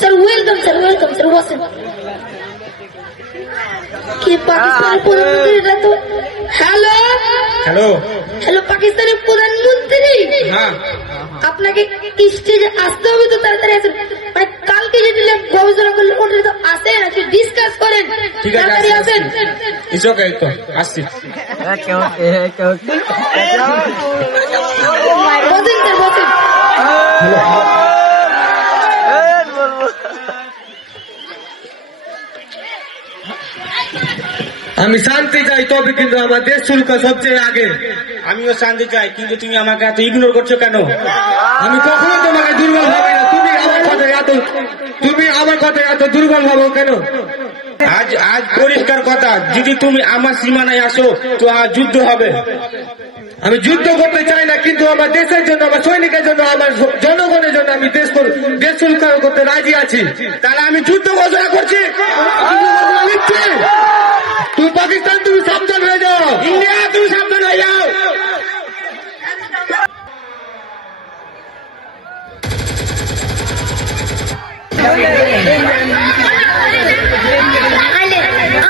Sir welcome sir বসেন। কি পাকিস্তানের প্রধানমন্ত্রী তো? হ্যালো হ্যালো হ্যালো, পাকিস্তানের প্রধানমন্ত্রী, হ্যাঁ আপনাকে স্টেজে আসতে হবে তো তাড়াতাড়ি আসেন। মানে কালকে যেটা গবেষণা করলে ওটা তো আসেন, আজকে ডিসকাস করেন, ঠিক আছে তাড়াতাড়ি আসেন। ইটস ওকে তো আসছি বসেন স্যার বসেন। আমি শান্তি চাই, তবে কিন্তু আমার দেশ শুল্ক সবচেয়ে আগে। আমিও শান্তি চাই, কিন্তু তুমি আমাকে এত ইগনোর করছো কেন? আমি কখনো তোমাকে দুর্বল ভাবি না, তুমি আমার কথায় এত দুর্বল ভাবো কেন? আজ পরিষ্কার কথা, যদি তুমি আমার সীমানায় আসো তো আর যুদ্ধ হবে। আমি যুদ্ধ করতে চাই না, কিন্তু আমার দেশের জন্য, আমার সৈনিকের জন্য, আমার জনগণের জন্য আমি দেশ শুল্ক করতে রাজি আছি। তাহলে আমি যুদ্ধ ঘোষণা করছি। তুমি পাকিস্তান, তুমি সাবধান হয়ে যাও। ইন্ডিয়া, তুমি সাবধান হয়ে যাও।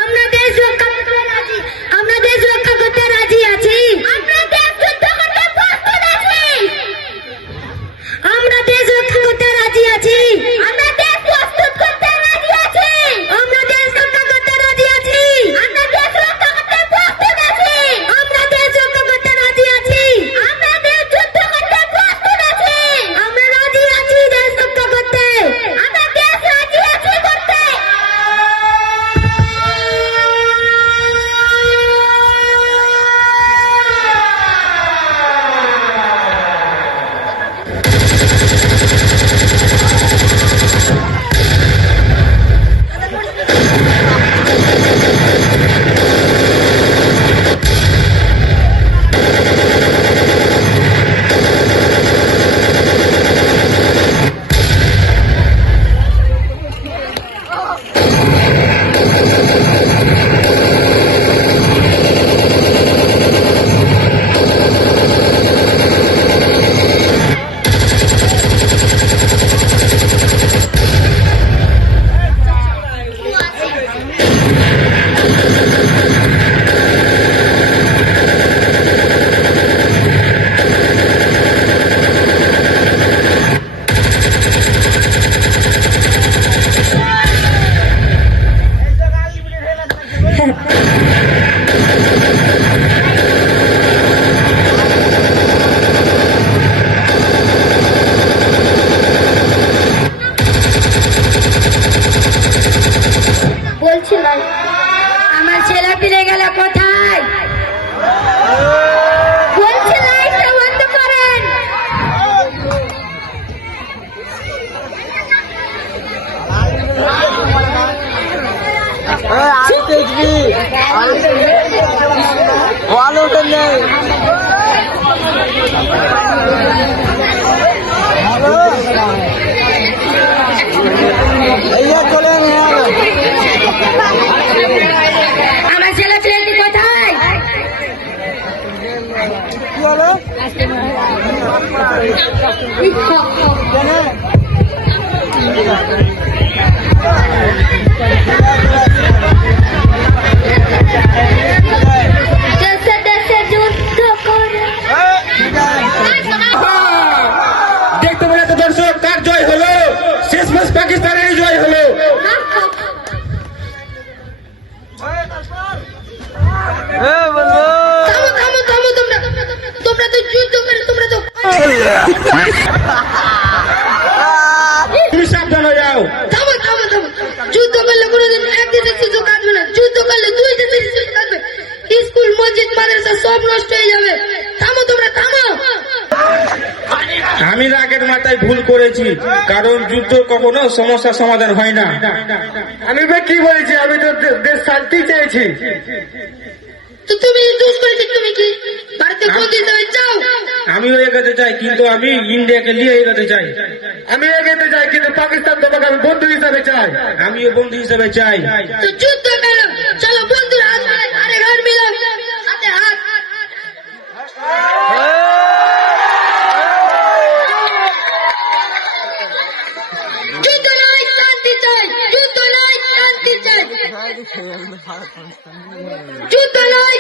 আমরা দেশ রক্ষা করতে রাজি, আমরা দেশ রক্ষা করতে রাজি আছি, আমরা দেশ যুদ্ধ করতে প্রস্তুত আছি, আমরা দেশ রক্ষা করতে রাজি আছি, আমরা দেশ প্রস্তুত করতে রাজি আছি, আমরা দেশ রক্ষা করতে রাজি আছি, আমরা দেশ রক্ষা করতে প্রস্তুত আছি, আমরা দেশ রক্ষা করতে রাজি আছি, আমরা দেশ যুদ্ধ করতে প্রস্তুত আছি, আমরা রাজি আছি দেশ রক্ষা করতে, আমরা দেশ রাজি আছি করতে। বলছিলাম আমার ছেলে ফিরে গেল কোথায়? বলছি লাইটটা বন্ধ করেন। আমার ছেলে ফিরে কোথায়? দেশে দেশে যুদ্ধ করে। দেখতে পেলে তো দর্শক, কার জয় হলো? শেষমেশ পাকিস্তানের জয় হলো। থামো থামো থামো, তোমরা তো যুদ্ধ করে, তোমরা তো তুমি সাবধান হয়ে যাও। থামো থামো থামো। যুদ্ধ করলে কোনোদিন একদিনে কিছু কাটবে না, যুদ্ধ করলে 2 দিন 3 দিন কাটবে, স্কুল মসজিদ মাদ্রাসা সব নষ্ট হয়ে যাবে। থামো তোমরা থামো। আমি রাগের মাথায় ভুল করেছি, কারণ যুদ্ধ কখনো সমস্যার সমাধান হয় না। আমি কি বলেছি? আমি তো দেশ শান্তি চেয়েছি। তো তুমি দোষ করেছো, তুমি কি ভারতে বন্দী হিসেবে চাও? আমিও এগোতে চাই, কিন্তু আমি ইন্ডিয়াকে নিয়ে এগোতে চাই। আমি এগোতে চাই, কিন্তু পাকিস্তান তোমাকে আমি বন্ধু হিসাবে চাই। আমিও বন্ধু হিসাবে চাই। তো যুদ্ধ করো, চলো বন্ধুরা হাত মিলাই, আরে হাত মিলাও, হাতে হাত। যুদ্ধ যুদ্ধ নয়,